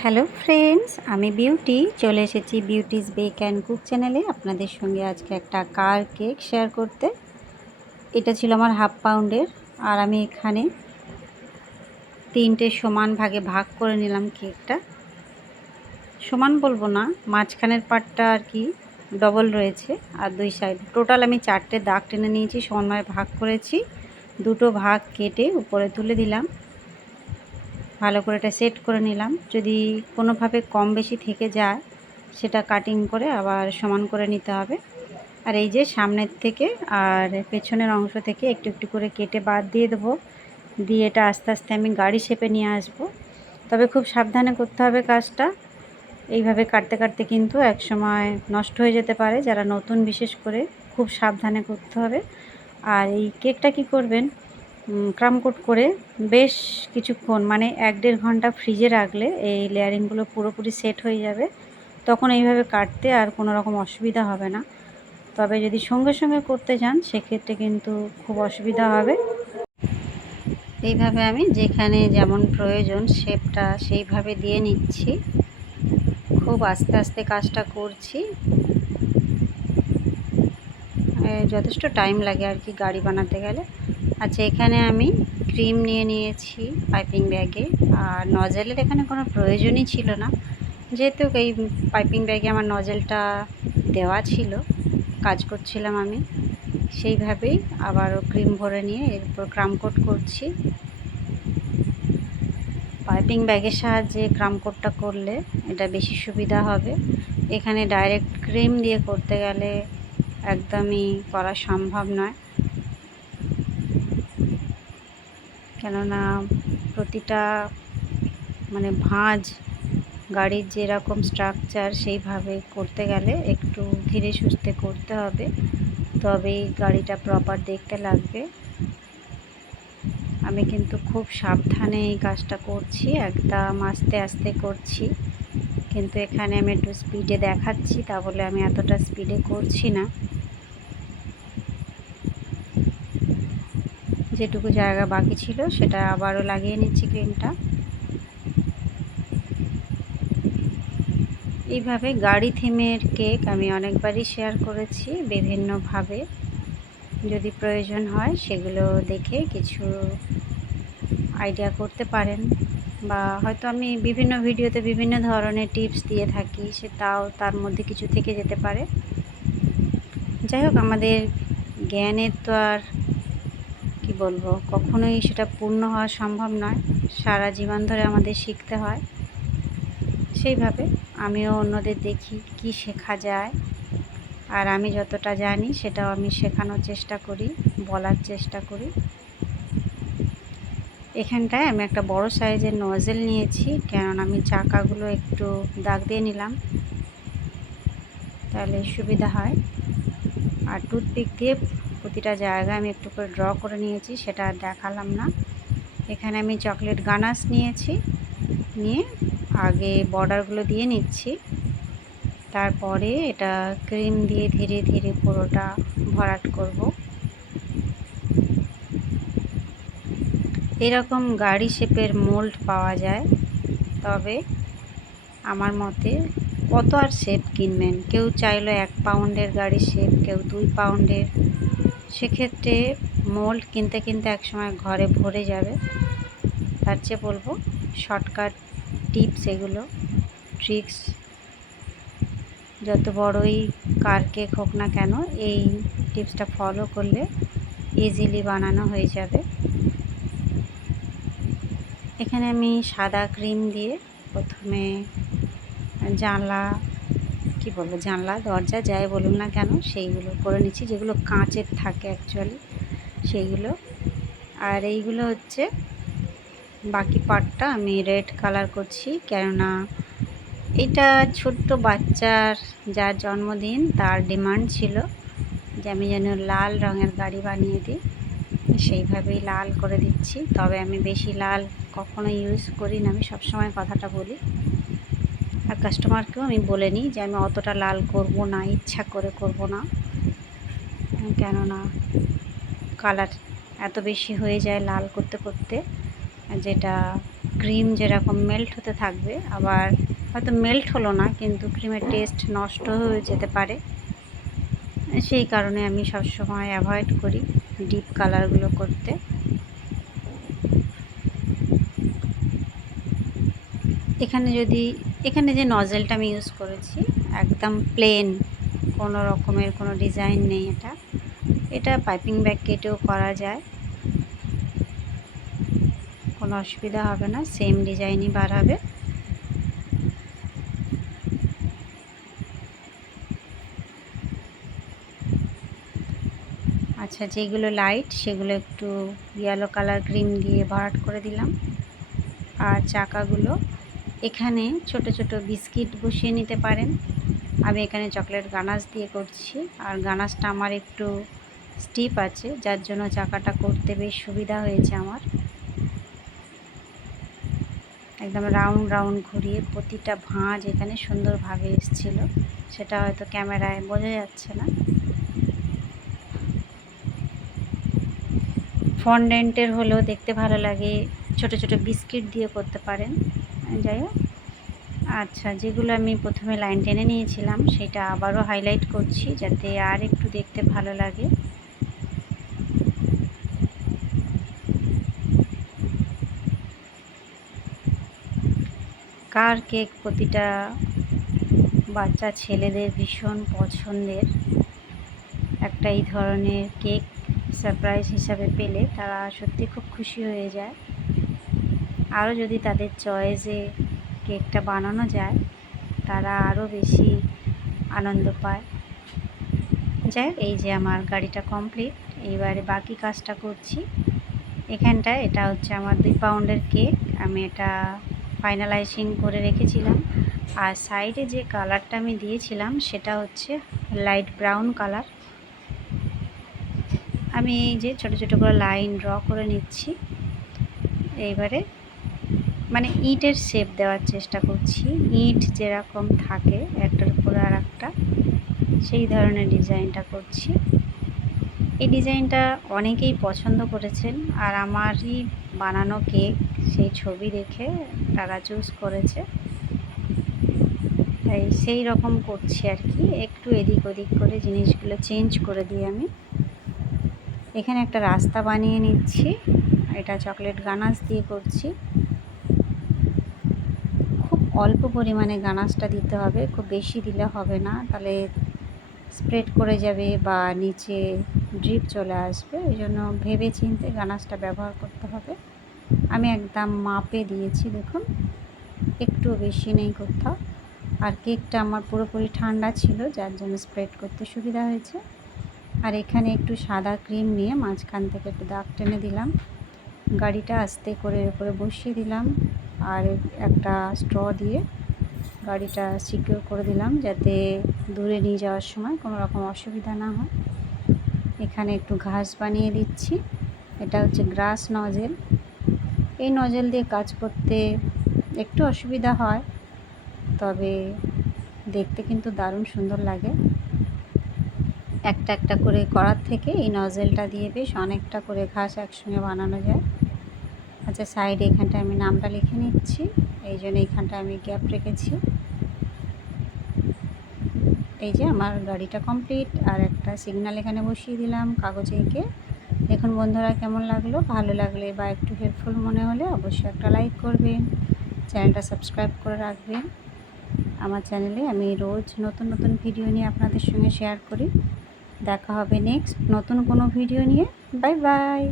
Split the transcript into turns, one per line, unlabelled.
Hello friends, আমি beauty. চলে এসেছি বিউটিস বেক অ্যান্ড কুক চ্যানেলে। আপনাদের সঙ্গে আজকে একটা কার কেক শেয়ার করতে। এটা ছিল আমার হাফ পাউন্ডের, আর আমি এখানে তিনটে সমান ভাগে ভাগ করে নিলাম কেকটা। সমান বলব না, মাঝখানের পার্টটা আর কি ডবল রয়েছে, আর দুই সাইড টোটাল আমি চারটে দাগ টেনে নিয়েছি, সমানভাবে ভাগ করেছি। দুটো ভাগ কেটে উপরে তুলে দিলাম। ভালো করে এটা সেট করে নিলাম। যদি কোনোভাবে কম বেশি থেকে যায়, সেটা কাটিং করে আবার সমান করে নিতে হবে। আর এই যে সামনের থেকে আর পেছনের অংশ থেকে একটু একটু করে কেটে বাদ দিয়ে দেবো। দিয়ে এটা আস্তে আস্তে আমি গাড়ি শেপে নিয়ে আসব। তবে খুব সাবধানে করতে হবে কাজটা। এইভাবে কাটতে কাটতে কিন্তু এক সময় নষ্ট হয়ে যেতে পারে। যারা নতুন, বিশেষ করে খুব সাবধানে করতে হবে। আর এই কেকটা কি করবেন? ক্রামকোট করে বেশ কিছুক্ষণ মানে এক দেড় ঘণ্টা ফ্রিজে রাখলে এই লেয়ারিংগুলো পুরোপুরি সেট হয়ে যাবে। তখন এইভাবে কাটতে আর কোনো রকম অসুবিধা হবে না। তবে যদি সঙ্গে সঙ্গে করতে যান সেক্ষেত্রে কিন্তু খুব অসুবিধা হবে। এইভাবে আমি যেখানে যেমন প্রয়োজন শেপটা সেইভাবে দিয়ে নিচ্ছি। খুব আস্তে আস্তে কাজটা করছি। যথেষ্ট টাইম লাগে আর কি গাড়ি বানাতে গেলে। আচ্ছা এখানে আমি ক্রিম নিয়ে নিয়েছি পাইপিং ব্যাগে। আর নজেলের এখানে কোনো প্রয়োজনই ছিল না। যেহেতু এই পাইপিং ব্যাগে আমার নজেলটা দেওয়া ছিল, কাজ করছিলাম আমি, সেইভাবেই আবারও ক্রিম ভরে নিয়ে এর এরপর ক্রামকোট করছি। পাইপিং ব্যাগের সাহায্যে ক্রামকোটটা করলে এটা বেশি সুবিধা হবে। এখানে ডাইরেক্ট ক্রিম দিয়ে করতে গেলে একদমই করা সম্ভব নয়। কেননা প্রতিটা মানে ভাঁজ গাড়ির যেরকম স্ট্রাকচার সেইভাবে করতে গেলে একটু ধীরে সুস্থে করতে হবে। তবেই গাড়িটা প্রপার দেখতে লাগবে। আমি কিন্তু খুব সাবধানে এই কাজটা করছি, একদম আস্তে আস্তে করছি। কিন্তু এখানে আমি একটু স্পিডে দেখাচ্ছি, তা বলে আমি এতটা স্পিডে করছি না। যেটুকু জায়গা বাকি ছিল, সেটা আবারও লাগিয়ে নিচ্ছি ক্রিমটা। এইভাবে গাড়ি থিমের কেক আমি অনেকবারই শেয়ার করেছি বিভিন্নভাবে। যদি প্রয়োজন হয়, সেগুলো দেখে কিছু আইডিয়া করতে পারেন। বা হয়তো আমি বিভিন্ন ভিডিওতে বিভিন্ন ধরনের টিপস দিয়ে থাকি, সে তাও তার মধ্যে কিছু থেকে যেতে পারে। যাই হোক, আমাদের জ্ঞানের তো আর কি বলব? কখনোই সেটা পূর্ণ হওয়া সম্ভব নয়। সারা জীবন ধরে আমাদের শিখতে হয়। সেইভাবে আমিও অন্যদের দেখি কি শেখা যায়। আর আমি যতটা জানি সেটাও আমি শেখানোর চেষ্টা করি, বলার চেষ্টা করি। এখানটায় আমি একটা বড় সাইজের নজেল নিয়েছি, কেননা আমি চাকাগুলো একটু দাগ দিয়ে নিলাম। তাহলে সুবিধা হয়। আর টুথপিক দিয়ে প্রতিটা জায়গায় আমি একটু করে ড্র করে নিয়েছি, সেটা দেখালাম না। এখানে আমি চকলেট গানাস নিয়েছি, নিয়ে আগে বর্ডারগুলো দিয়ে নিচ্ছি। তারপরে এটা ক্রিম দিয়ে ধীরে ধীরে পুরোটা ভরাট করব। এরকম গাড়ি শেপের মোল্ড পাওয়া যায়, তবে আমার মতে কত আর শেপ কিনবেন? কেউ চাইলো এক পাউন্ডের গাড়ি শেপ, কেউ দুই পাউন্ডের সেক্ষেত্রে মোল্ড কিনতে কিনতে একসময় ঘরে ভরে যাবে। তার চেয়ে বলব শর্টকাট টিপস এগুলো, ট্রিক্স। যত বড়ই কার কেক হোক না কেন, এই টিপসটা ফলো করলে ইজিলি বানানো হয়ে যাবে। এখানে আমি সাদা ক্রিম দিয়ে প্রথমে জানলা কি বলব, জানলা, দরজা যাই বলুন না কেন, সেইগুলো করে নিচ্ছি, যেগুলো কাঁচের থাকে অ্যাকচুয়ালি সেইগুলো। আর এইগুলো হচ্ছে, বাকি পার্টটা আমি রেড কালার করছি, কেননা এটা ছোট্ট বাচ্চার, যার জন্মদিন, তার ডিমান্ড ছিল যে আমি যেন লাল রঙের গাড়ি বানিয়ে দিই। সেইভাবেই লাল করে দিচ্ছি, তবে আমি বেশি লাল কখনো ইউজ করি না আমি সবসময় কথাটা বলি। আর কাস্টমারকেও আমি বলে নিই যে আমি অতটা লাল করব না, ইচ্ছা করে করব না। কেননা কালার এত বেশি হয়ে যায় লাল করতে করতে, যেটা ক্রিম যেরকম মেল্ট হতে থাকবে, আবার হয়তো মেল্ট হলো না, কিন্তু ক্রিমের টেস্ট নষ্ট হয়ে যেতে পারে। সেই কারণে আমি সবসময় অ্যাভয়েড করি ডিপ কালারগুলো করতে। এখানে যদি এখানে যে নজেলটা আমি ইউজ করেছি, একদম প্লেন কোনো রকমের কোনো ডিজাইন নেই এটা। এটা পাইপিং ব্যাগ কেটেও করা যায়। কোনো অসুবিধা হবে না সেম ডিজাইনই বার হবে আচ্ছা যেগুলো লাইট সেগুলো একটু ইয়েলো কালার ক্রিম দিয়ে ভরাট করে দিলাম। আর চাকাগুলো এখানে ছোট ছোট বিস্কিট বসিয়ে নিতে পারেন। আমি এখানে চকলেট গানাস দিয়ে করছি। আর গানাসটা আমার একটু স্টিপ আছে, যার জন্য চাকাটা করতে বেশ সুবিধা হয়েছে আমার। একদম রাউন্ড রাউন্ড ঘুরিয়ে প্রতিটা ভাঁজ এখানে সুন্দরভাবে এসছিল। সেটা হয়তো ক্যামেরায় বোঝা যাচ্ছে না। ফন্ডেন্টের হলেও দেখতে ভালো লাগে। ছোট ছোট বিস্কিট দিয়ে করতে পারেন। যাই হোক আচ্ছা যেগুলো আমি প্রথমে লাইন টেনে নিয়েছিলাম, সেটা আবারও হাইলাইট করছি যাতে আর একটু দেখতে ভালো লাগে। কার কেক প্রতিটা বাচ্চা ছেলেদের ভীষণ পছন্দের? একটা এই ধরনের কেক সারপ্রাইজ হিসাবে পেলে তারা সত্যি খুব খুশি হয়ে যায়। আরও যদি তাদের চয়েসে কেকটা বানানো যায়, তারা আরও বেশি আনন্দ পায়। যাই এই যে আমার গাড়িটা কমপ্লিট এইবারে বাকি কাজটা করছি। এখানটায় এটা হচ্ছে আমার দুই পাউন্ডের কেক আমি এটা ফাইনালাইজিং করে রেখেছিলাম। আর সাইডে যে কালারটা আমি দিয়েছিলাম, সেটা হচ্ছে লাইট ব্রাউন কালার আমি এই যে ছোটো ছোটো করে লাইন ড্র করে নিচ্ছি। এইবারে মানে ইটের শেপ দেওয়ার চেষ্টা করছি। ইট যেরকম থাকে, একটার উপরে আর একটা সেই ধরনের ডিজাইনটা করছি। এই ডিজাইনটা অনেকেই পছন্দ করেছেন আর আমারই বানানো কেক, সেই ছবি দেখে তারা চুজ করেছে। তাই সেই রকম করছি আর কি। একটু এদিক ওদিক করে জিনিসগুলো চেঞ্জ করে দিই আমি। এখানে একটা রাস্তা বানিয়ে নিচ্ছি। এটা চকলেট গানাস দিয়ে করছি। অল্প পরিমাণে গানাসটা দিতে হবে, খুব বেশি দিলে হবে না। তাহলে স্প্রেড করে যাবে বা নিচে ড্রিপ চলে আসবে এই জন্য ভেবে চিনতে গানাসটা ব্যবহার করতে হবে। আমি একদম মাপে দিয়েছি, দেখুন। একটু বেশি নেই কোথাও। আর কেকটা আমার পুরোপুরি ঠান্ডা ছিল, যার জন্য স্প্রেড করতে সুবিধা হয়েছে। আর এখানে একটু সাদা ক্রিম নিয়ে মাঝখান থেকে একটু দাগ টেনে দিলাম। গাড়িটা আস্তে করে উপরে বসিয়ে দিলাম। আর একটা স্ট্র দিয়ে গাড়িটা সিকিউর করে দিলাম যাতে দূরে নিয়ে যাওয়ার সময় কোনো রকম অসুবিধা না হয়। এখানে একটু ঘাস বানিয়ে দিচ্ছি। এটা হচ্ছে গ্রাস নজেল এই নজেল দিয়ে কাজ করতে একটু অসুবিধা হয়, তবে দেখতে কিন্তু দারুণ সুন্দর লাগে। একটা একটা করে করার থেকে এই নজেলটা দিয়ে বেশ অনেকটা করে ঘাস একসঙ্গে বানানো যায়। আচ্ছা সাইডে এখানটা আমি নামটা লিখে নিচ্ছি। এই জন্য এইখানটা আমি গ্যাপ রেখেছি। এই যে আমার গাড়িটা কমপ্লিট আর একটা সিগনাল এখানে বসিয়ে দিলাম কাগজে এঁকে। দেখুন বন্ধুরা কেমন লাগল? ভালো লাগলে বা একটু হেল্পফুল মনে হলে অবশ্যই একটা লাইক করবেন চ্যানেলটা সাবস্ক্রাইব করে রাখবেন। আমার চ্যানেলে আমি রোজ নতুন নতুন ভিডিও নিয়ে আপনাদের সঙ্গে শেয়ার করি। দেখা হবে নেক্সট নতুন কোনো ভিডিও নিয়ে। Bye bye